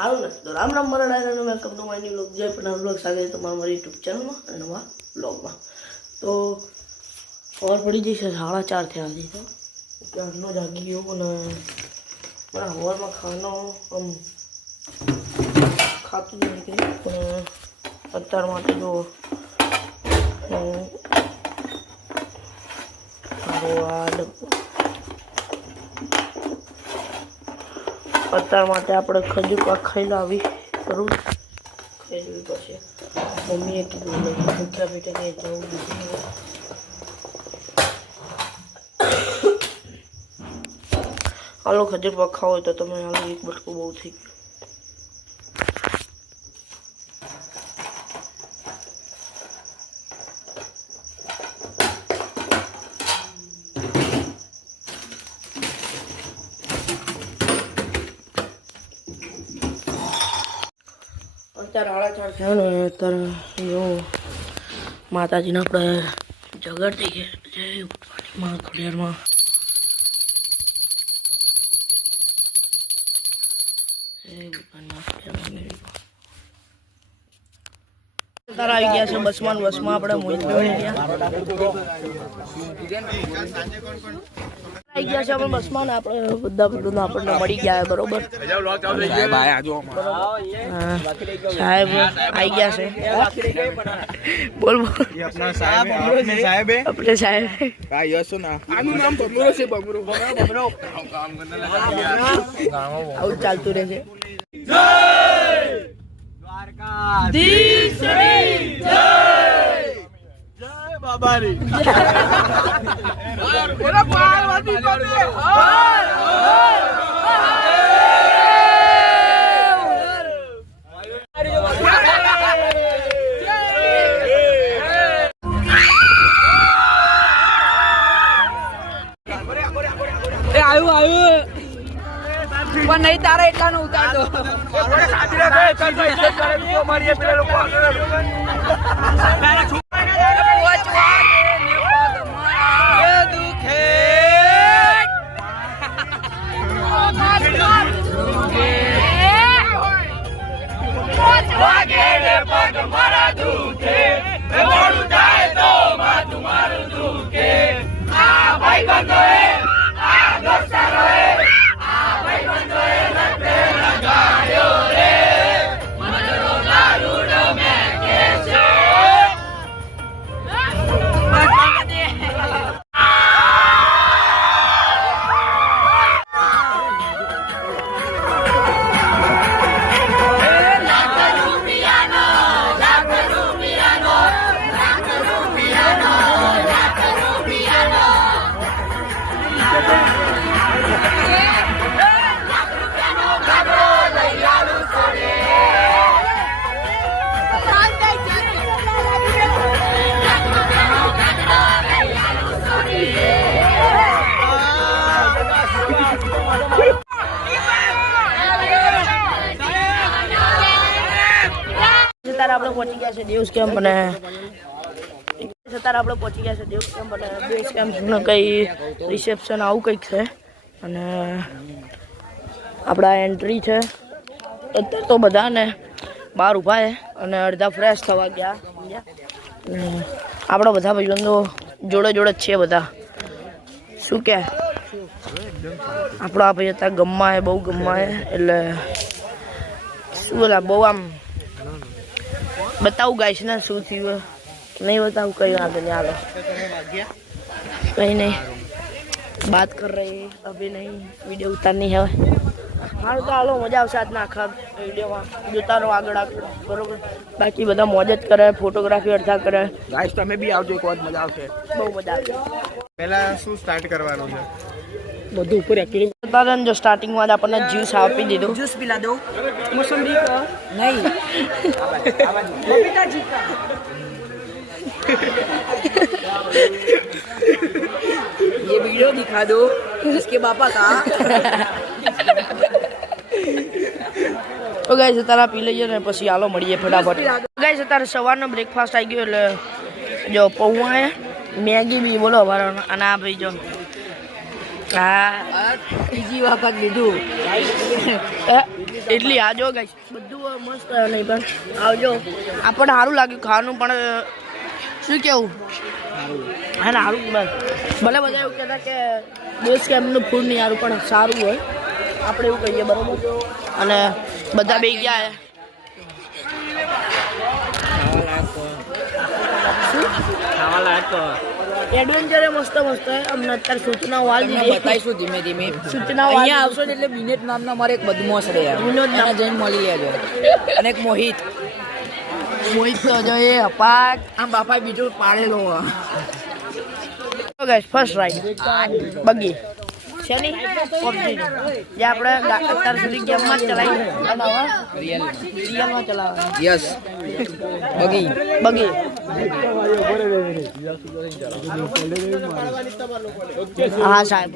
હારું નથી તો રામ રામ મારા ડાયરા welcome to my new vlog Jay Patel vlog સાથે તમારા મારી યુટ્યુબ ચેનલમાં અને નવા વ્લોગમાં તો ખબર પડી જશે 4:30 થયા હતી તો ક્યારનો જાગી ગયો અને મારા હવારમાં ખાવાનો આમ ખાતું જ નથી પણ અત્યાર માટે જો અત્યાર માટે આપણે ખજૂર પાક ખાઈ લાવી કરું ખાઈ લેવી પડશે મમ્મીએ કીધું ભૂખ્યા પેટે કંઈ જવું દીધું હાલો ખજૂર પાક ખાવો હોય તો તમે હાલો એક બટકું બહુ થઈ ગયું અત્યારે 4:30 થયા ને અત્યારે જો માતાજીને આપણે જગર દઈએ જય ઉઠવાની ખોડિયારમાં તારા આવી ગયા છે બસમાં આપણે મોહિત આવી ગયા છે આપણે બસમાં ને આપણે બધા આપણને મળી ગયા બરોબર સાહેબ આવી ગયા છે બોલ આપણે સાહેબ આવું ચાલતું રહેશે બાબારી પણ નહીં તારે એટલા નું ઉતાર દો આપણે પહોંચી ગયા છે દેવસ કેમ્પ અને આપણે પહોંચી ગયા છે દેવસ કેમ્પ અને બેસ કેમ્પ કંઈ રિસેપ્શન આવું કંઈક છે અને આપણા એન્ટ્રી છે અત્યારે તો બધા ને બહાર ઊભા છે અને અડધા ફ્રેશ થવા ગયા આપણા બધા ભાઈબંધો જોડે જોડે જ છે બધા શું કે આપણા ભાઈ હતા ગમમાં બહુ ગમમાં એટલે શું બોલા બહુ આમ बताऊँ गाइस ना शू थी वो नहीं बताऊँ कहीं आगे नहीं आलो कहीं नहीं बात कर रहे हैं अभी नहीं वीडियो उतारनी है हाँ तो हालो मजा आवशे આજના આખા વિડીયોમાં જોતા રહો આગળ બરોબર બાકી બધા મોજ જ કરે ફોટોગ્રાફી અડધા કરે ગાઈસ તમે બી આવજો એક વખત મજા આવશે બહુ મજા આવશે પહેલા શું સ્ટાર્ટ કરવાનું છે બધું ઉપર એક્ટિવિટી તારન જો સ્ટાર્ટિંગ માં આપણને જ્યુસ આપી દીધું જ્યુસ પીલા દો મોસંબી કા નહીં પપીતા જી કા ये वीडियो दिखा दो इसके पापा का તો ગાઈસ અત્યારે પી લઈએ ને પછી હાલો મળીએ ફટાફટ ગાઈસ અત્યારે સવારનો બ્રેકફાસ્ટ આવી ગયો એટલે જો પૌવા મેગી બી બોલો અને આ ભાઈ જો હા બીજી વખત લીધું એટલી આજો ગાઈસ બધું મસ્ત નહીં પણ આવજો આપણને સારું લાગ્યું ખાવાનું પણ શું કેવું હા ને સારું બસ ભલે બધા એવું કહેતા કે બેસ કેમ્પનું ફૂડ નહીં સારું પણ સારું હોય આપણે એવું કહીએ બરાબર અને બધા બે ગયા ખાવા લાયક એડવેન્ચર મસ્ત મસ્ત અમને અત્યારે સૂચનાઓ વાળી દીધી બતાવીશું ધીમે ધીમે સૂચનાઓ અહીંયા આવશો ને એટલે બિનેટ નામનો અમારે એક બદમાશ રહે વિનોદ નામ. જઈને મળી લેજો અને એક મોહિત તો જો એ અપાટ આમ બાપાએ બીજો પાડેલો ગાઈસ ફર્સ્ટ રાઈડ બગી છે ને પબજી જે આપણે અત્યાર સુધી ગેમમાં જ ચલાવી અને હવે રિયલમાં ચલાવવા યસ બગી બગી હા સાહેબ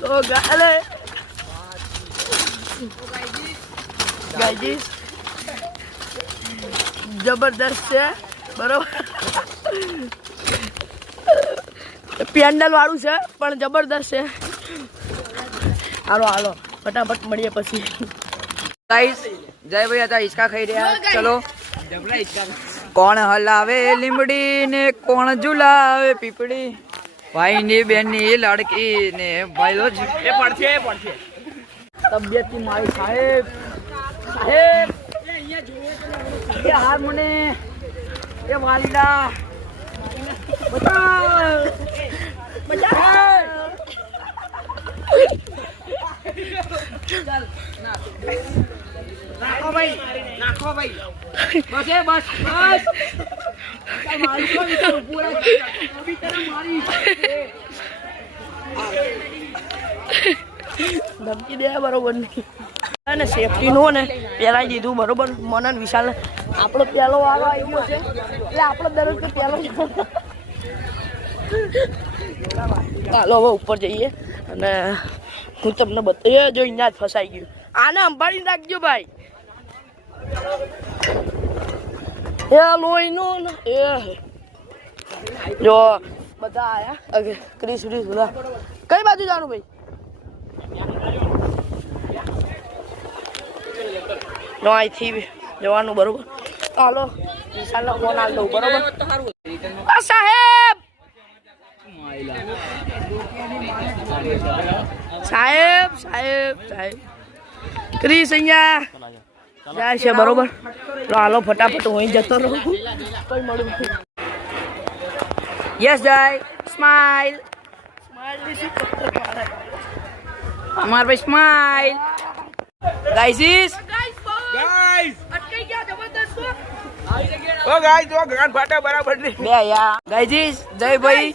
તો ગાલે ગાઈસ જબરદસ્ત છે બરોબર પેન્ડલ વાળું છે પણ જબરદસ્ત છે હાલો હાલો ફટાફટ મળીએ પછી ગાઈસ જય ભાઈ હતા હિચકા ખાઈ રહ્યા ચલો કોણ હલાવે લીમડી ને કોણ ઝુલાવે પીપળી ભાઈ ની બેન ની લડકી ને ભાઈલો એ પડશે તબિયત થી મારી સાહેબ સાહેબ એ હાર મને એ વાલીડા બચાવ બચાવ નાખો ભાઈ બસ એ બસ બસ મારી કો વિચાર પૂરા અભી તને મારી ધમકી દે બરોબર નહીં અને સેફટી નો ને પહેરાઈ દીધું બરોબર મનન વિશાલ આપણો પહેલો વારો આવી ગયો છે એટલે આપણો દરરોજ તો પહેલો ચાલો હવે ઉપર જઈએ અને હું તમને બતાવીએ જો અહીંયા જ ફસાઈ ગયું આને સંભાળીને રાખજો ભાઈ એ લોહીનું એ જો બધા આયા ઓકે ક્રિસ બધા કઈ બાજુ જવાનું ભાઈ નો અહીંથી જવાનું બરોબર હાલો વિશાલનો ફોન આલ દઉં બરોબર સાહેબ સાહેબ સાહેબ સાહેબ ક્રિસ અહીંયા જાય છે બરોબર તો હાલો ફટાફટ હું જતો રહું કોઈ મળું યસ જય સ્માઈલ અમાર ભાઈ સ્માઈલ ગાઈસ ઓ ગાઈસ જો ગાન ફાટા બરાબર ની બે યા ગાઈસ જય ભાઈ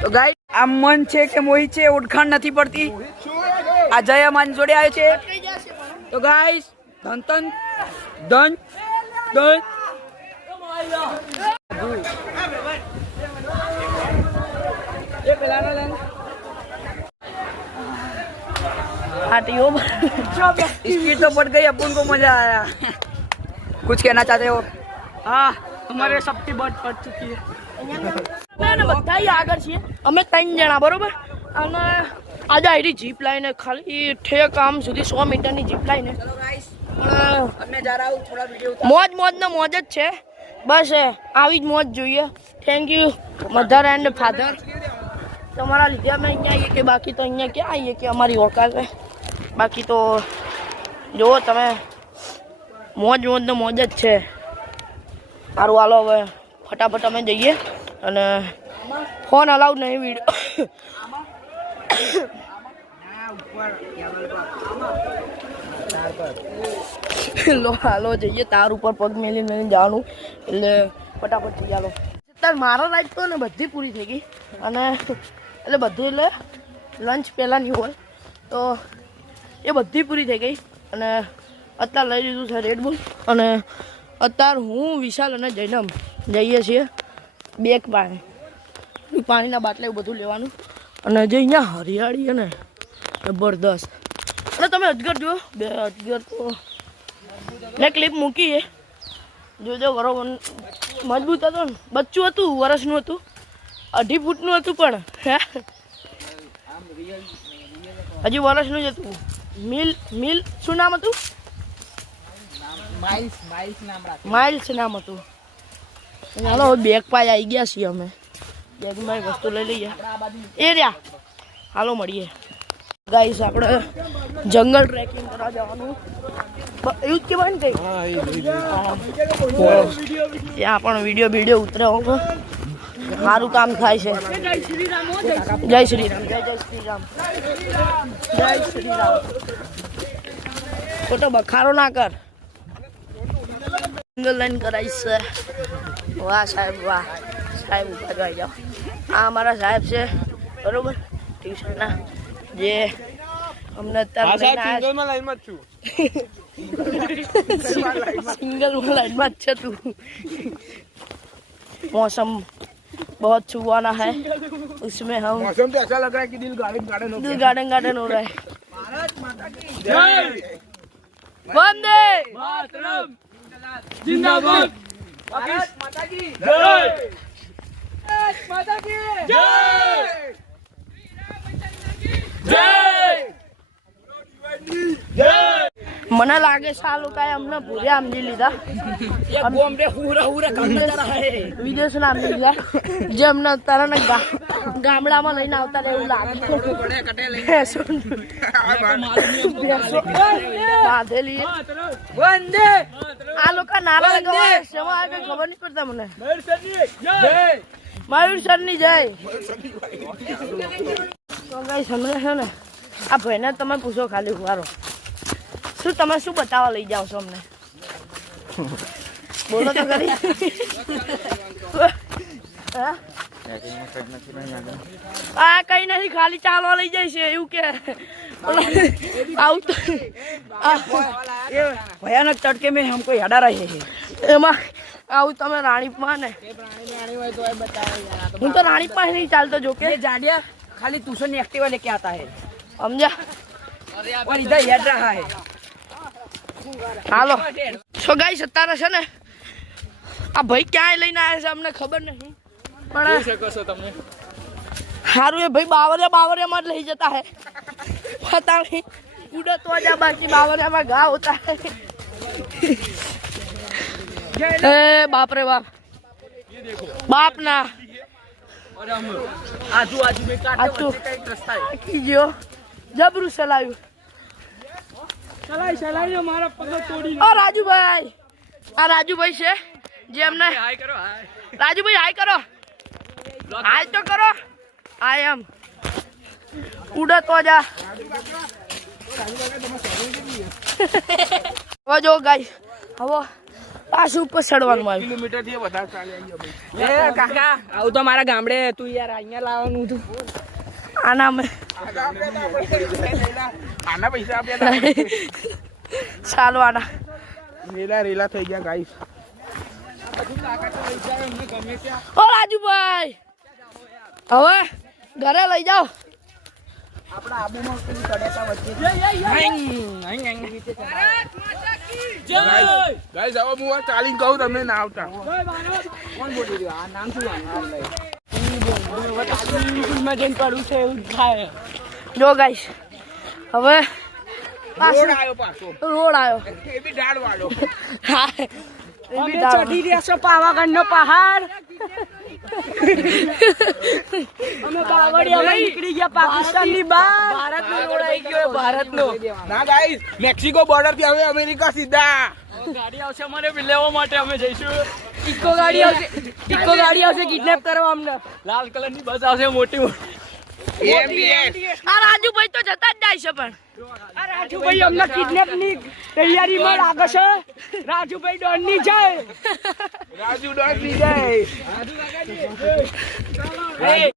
તો ગાઈસ આ મન છે કે મોહિત છે ઓળખાણ નથી પડતી આ જય માન જોડે આવ્યો છે તો ગાઈસ ધન ધન ધન ધન ये पिलाना लेना हाटियों इसकी तो बढ़ गई अपन को मजा आया कुछ कहना चाहते हो हाँ हमारे सबकी बट पड़ चुकी है બધા આગળ છીએ અમે 3 જણા બરોબર અને આજે આઈડી જીપ લઈને ખાલી ઠેક આમ સુધી 100 મીટરની જીપ લઈને મોજ ને મોજ જ છે બસ આવી જ મોજ જોઈએ thank you mother and father તમારા લીધે અમે અહીંયા આવીએ કે બાકી તો અહીંયા ક્યાં આવીએ કે અમારી ઓકાત છે બાકી તો જુઓ તમે મોજ ને મોજ જ છે સારું હાલો હવે ફટાફટ અમે જઈએ અને ફોન અલાઉડ નહીં વિડીયો હાલો જઈએ તાર ઉપર પગ મેલીને જવાનું એટલે ફટાફટ જઈએ હાલો અત્યારે મારા રાઈડ તો ને બધી પૂરી થઈ ગઈ અને એટલે બધું એટલે લંચ પહેલાંની હોય તો એ બધી પૂરી થઈ ગઈ અને અત્યારે લઈ લીધું છે રેડબુલ અને અત્યારે હું વિશાલ અને જૈનમ જઈએ છીએ બેગ પાણીના બાટલા એવું બધું લેવાનું અને જે અહીંયા હરિયાળી છે ને જબરદસ્ત અને તમે અજગર જુઓ બે અજગર તો મેં ક્લિપ મૂકી છે જોજો ઘરો મજબૂત હતો ને, બચ્ચું હતું, વર્ષનું હતું, 2.5 ફૂટનું હતું, પણ હજી વર્ષનું જ હતું. મિલ શું નામ હતું? માઇલ્સ નામ હતું. ચાલો હવે બેગ પાય આવી ગયા છીએ અમે. બેગમાં વસ્તુ લઈ લઈએ. એ રહ્યા, હાલો મળીએ. ગાઈસ આપણે જંગલ ટ્રેકિંગ કરવા જવાનું એવું જ કહેવાય ને કંઈ. ત્યાં પણ વિડીયો ઉતરે સારું કામ થાય છે. જય શ્રી રામ, જય શ્રી રામ, જય શ્રી રામ. ખોટો બખારો ના કર. સિંગલ લાઈન કરાઈશ છે. વાહ સાહેબ, વાહ સાહેબ, ઉભા થઈ જાઓ. આ અમારા સાહેબ છે, બરોબર, ટ્યુશનના, જે અમને અત્યારે સિંગલમાં લાઈનમાં જ છે તું. मौसम बहुत सुहाना है, उसमें हम मौसम तो ऐसा लग रहा है कि दिल गार्डन गार्डन हो रहा है. वंदे मातरम, जिंदाबाद, भारत माता की जय, भारत माता की जय, जय, जय. મને લાગે છે આ લોકોએ અમને ભૂર્યા સમજી લીધા. વિદેશ ના સમજી લીધા, જે અમને અત્યારે ગામડામાં લઈને આવતા રહે એવું લાગે. બાંધેલી આ લોકો નારા લગાવે શેમાં આવે ખબર નહીં પડતા મને. મયુર સર ની જય. તો ગાઈસ અમને છે ને આ ભાઈને તમે પૂછો ખાલી ઉભારો, શું તમે શું બતાવવા લઈ જાઓ છો અમને? બોલો તો ખરી. આ કઈ નથી, ખાલી ચાલવા લઈ જાય છે એવું કે. આવું તો भयानक तड़के में हमको याद आ रहे हैं. એમાં આવું તમે રાણીપમાં ને, હું તો રાણીપમાં નહીં ચાલતો જો કે. जाडिया खाली ट्यूशन एक्टिवा लेके आता है સમજ્યા? और इधर याद रहा है. હાલો સો ગાઈસ અત્યારે છે ને આ ભાઈ ક્યાંય લઈને આવ્યા છે અમને ખબર નહીં, પણ સારું એ ભાઈ બાવરિયામાં જ લઈ જતા હે. પતા નહીં કૂદો તો જા, બાકી બાવરિયામાં ઘા હોતા હે. એ બાપ રે બાપ, બાપ ના आजू आजू में कांटे बच्चे का एक रास्ता है. કીજો જબરું ચલાવ્યું. चलाई हमारा पग तोड़ी. ઓ રાજુભાઈ, આ રાજુભાઈ છે જે અમને. हाय करो हाय. રાજુભાઈ હાય કરો, હાય તો કરો. આઈ એમ ઉડો તો જા. હવે જો ગાઈસ, હવે પાછું ઉપર ચડવાનું આવ્યું. કિલોમીટર થી વધારે ચાલી આવી. ए काका आउ तो हमारा गामड़े तू यार અહીંયા લાવવાનું હતું. આના મેં આના પૈસા આપ્યા ચાલવાના. રેલા થઈ ગયા ગાઈસ. ઓ રાજુભાઈ હવે ઘરે લઈ જાઓ. આપણા આબુમાં પેલી તડેકા વચ્ચે ગાઈસ હવે હું ચાલીને કહું તમને ના આવતા. કોણ બોલી રહ્યો? આ નામ શું આનું? જો ગાઈસ હવે રોડ આવ્યો પાછો, રોડ આવ્યો. એ બી ઢાળ વાળો. અમે ચઢી રહ્યા છો પાવાગઢનો પહાડ. અમે બાવળિયામાં નીકળી ગયા પાકિસ્તાનની બહાર. ભારતનો રોડ આવી ગયો, ભારતનો. ના ગાઈસ, મેક્સિકો બોર્ડર થી હવે અમેરિકા સીધા. ગાડી આવશે અમારે લેવા માટે, અમે જઈશું. ઇકો ગાડી આવશે કિડનેપ કરવા અમને. લાલ કલરની બસ આવશે મોટી મોટી. આ રાજુભાઈ તો જતા જ જાય છે, પણ આ રાજુભાઈ અમને કિડનેપની તૈયારીમાં લાગે છે. રાજુભાઈ ડોનની જાય. રાજુ ડોટ ની જાય.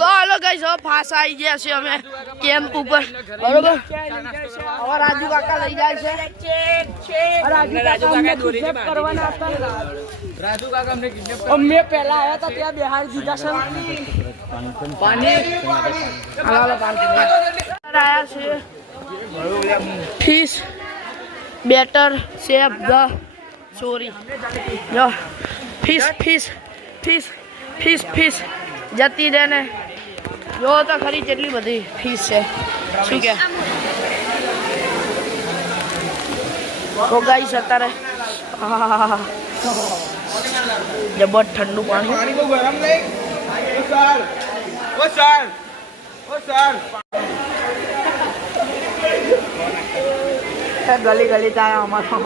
હાલો ગાઈસ હવે ફાસ આવી ગયા છે અમે કેમ્પ ઉપર, બરોબર. હવે રાજુ કાકા લઈ જાય છે. રાજુ કાકા કિડનેપ કરવાના હતા. રાજુ કાકા અમને કિડનેપ અમે પહેલા આવ્યા હતા ત્યાં બિહાર દીધા છે. પાણી આયા છે ફિશ બેટર સેફ ધ ચોરી જો ફીસ જતી રહે ને જો તો ખરી કેટલી બધી ફીસ છે શું કે તો ગાઈસ અત્યારે જબર ઠંડુ પાણી પાણી બહુ ગરમ નહીં ઓ સર ગલી ગલી તારા અમારો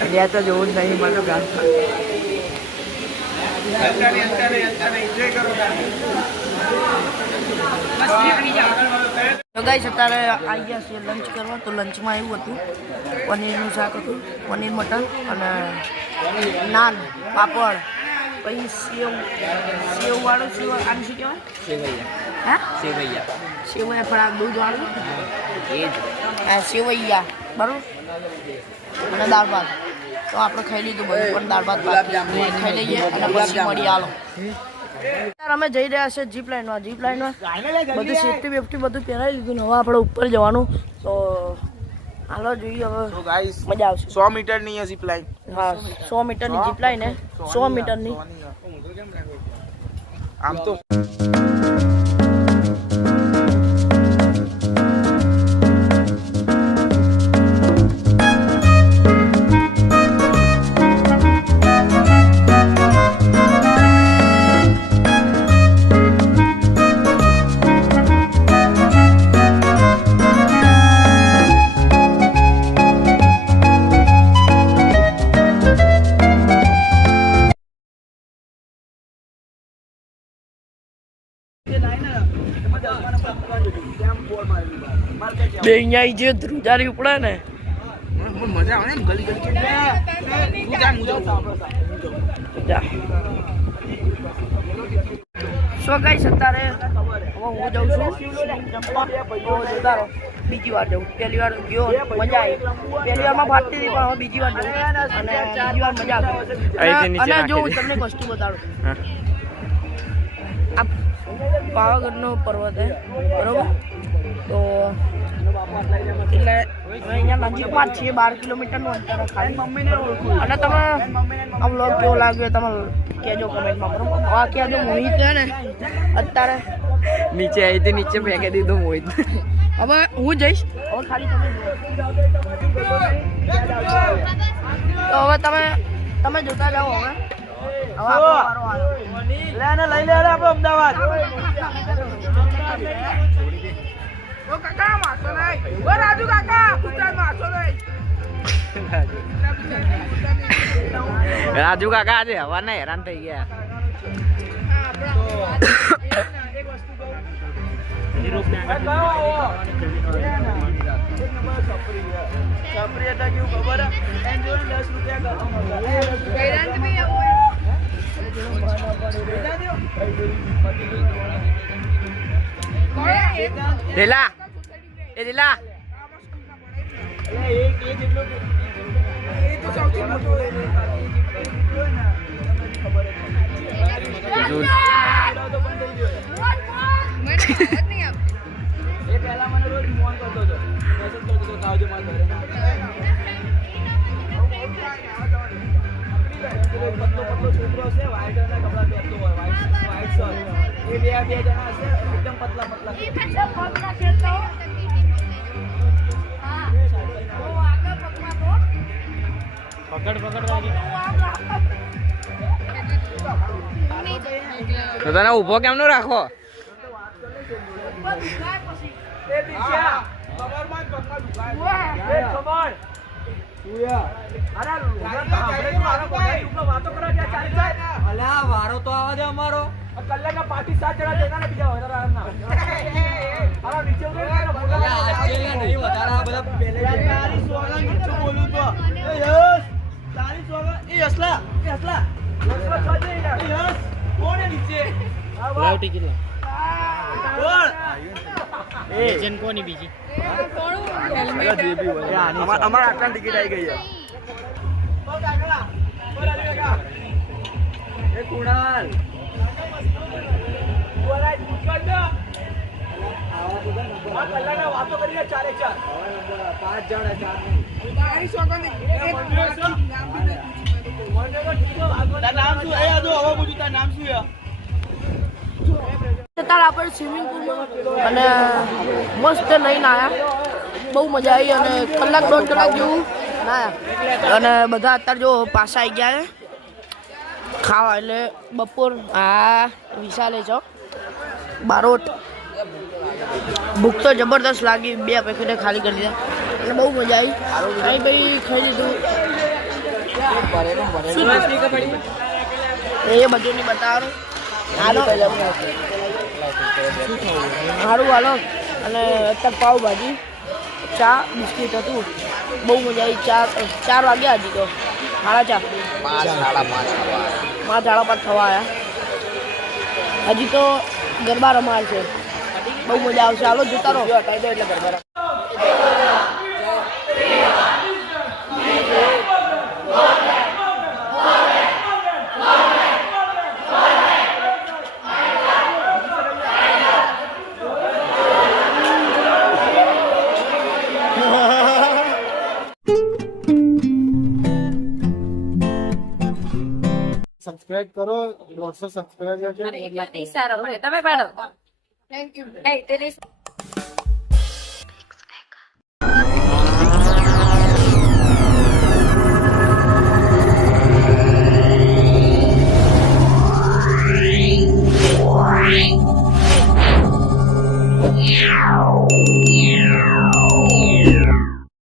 ત્યાં તો જોવું જ નહીં મને ગામ અત્યારે એન્જોય કરો તો ગાઈસ અત્યારે આવી ગયા છીએ લંચ કરવા તો લંચમાં એવું હતું પનીરનું શાક હતું પનીર મટર અને નાન પાપડ પછી સેવવાળું આનું શું કહેવાય સેવૈયા પણ આ દૂધવાળું હા સેવૈયા બરાબર અને દાળ ભાત તો આપણે ખાઈ લીધું બધું પણ દાળ ભાત ખાઈ લઈએ અને પછી મળી આલો અમે જઈ રહ્યા છે જીપ લાઈનમાં બધું સેફ્ટી બેફ્ટી બધું પહેરાવી લીધું ને હવે આપણે ઉપર જવાનું તો હાલો જોઈએ હવે મજા આવશે 100 મીટરની જીપ લાઈન હા 100 મીટરની જીપ લાઈન ને 100 મીટરની આમ તો બે અહીંયા જે ધ્રુજારી ઉપડે ને મજા આવે ને ગલી સો ગાઈસ અત્યારે હું જાઉં છું બીજી વાર જાઉં પહેલી વાર ગયો મજા આવી પહેલી વારમાં ફાટતી હતી પણ હવે બીજી વાર જાઉં અને બીજી વાર મજા આવી અને જો હું તમને એક વસ્તુ બતાડું આ પાવાગઢનો પર્વત છે બરોબર તો એટલે અહીંયા નજીકમાં જ છીએ 12 કિલોમીટરનું અંતર ખાલી અને તમે આ વ્લોગ કેવો લાગ્યો તમે કહેજો કમેન્ટમાં બરોબર આ કહેજો મોહિત છે ને અત્યારે નીચે આવી હતી નીચે ફેંકી દીધું મોહિત હવે હું જઈશ હવે ખાલી તમે તો હવે તમે જોતા જાઓ હવે આપણો વારો આવ્યો લઈ લે આપણે અમદાવાદ ઓ કાકા મારતો નહીં ઓ રાજુ કાકા કુતરા મારતો નહીં રાજુ કાકા આજે હવાના હેરાન થઈ ગયા છપરી હતા કેવું ખબર એન્જોય 10 રૂપિયા ઢીલા એ ઢીલા તો તને ઉભો કેમ નો રાખો વારો તો આવા દે અમારો કલાકના પાર્ટી 7 જણા દેના ને બીજા વધારે આના નીચે નહીં વધારે બધા પહેલે તારી સોગા નીચે બોલું તો એ યસ તારી સોગા એ હસલા યસલા છોડે યસ કોણે નીચે લાવ ટિકિટ કોણ એજન્ટ કોની બીજી કોણ હેલ્મેટ અમાર આટલા ટિકિટ આવી ગઈ છે બોલ કાકા બોલ કાકા એ કુણાલ બોલાય પૂછવા દો કલાકના વાતો કરી લે ચારે ચાર 5 જણ 4 નામ શું એ આજો હવે પૂછું તાર નામ શું છે તાર આપણે સ્વિમિંગ પુલમાં અને મસ્ત નહીં નાયા બહુ મજા આવી અને કલાક 1.5 કલાક જેવું નાયા અને બધા અત્યારે જો પાછા આવી ગયા છે ખાવા એટલે બપોર આ વિશાલે છો બારોટ ભૂખ તો જબરદસ્ત લાગી 2 પેકેટ ખાલી કરી દીધા અને બહુ મજા આવી અહીં ભાઈ ખાઈ લીધું એ બધું નહીં બતાવવાનું હાલો સારું હાલો અને અત્યારે પાવભાજી ચા બિસ્કીટ હતું બહુ મજા આવી 4 વાગ્યા હજી તો 4:30 5:30 થવા આવ્યા હજી તો ગરબા રમાડ છે બહુ મજા આવશે હાલો જોતા રહો એટલે ગરબા સબસ્ક્રાઇબ કરો 150 સબસ્ક્રાઇબર છે સારો તમે પાડો થેન્ક યુ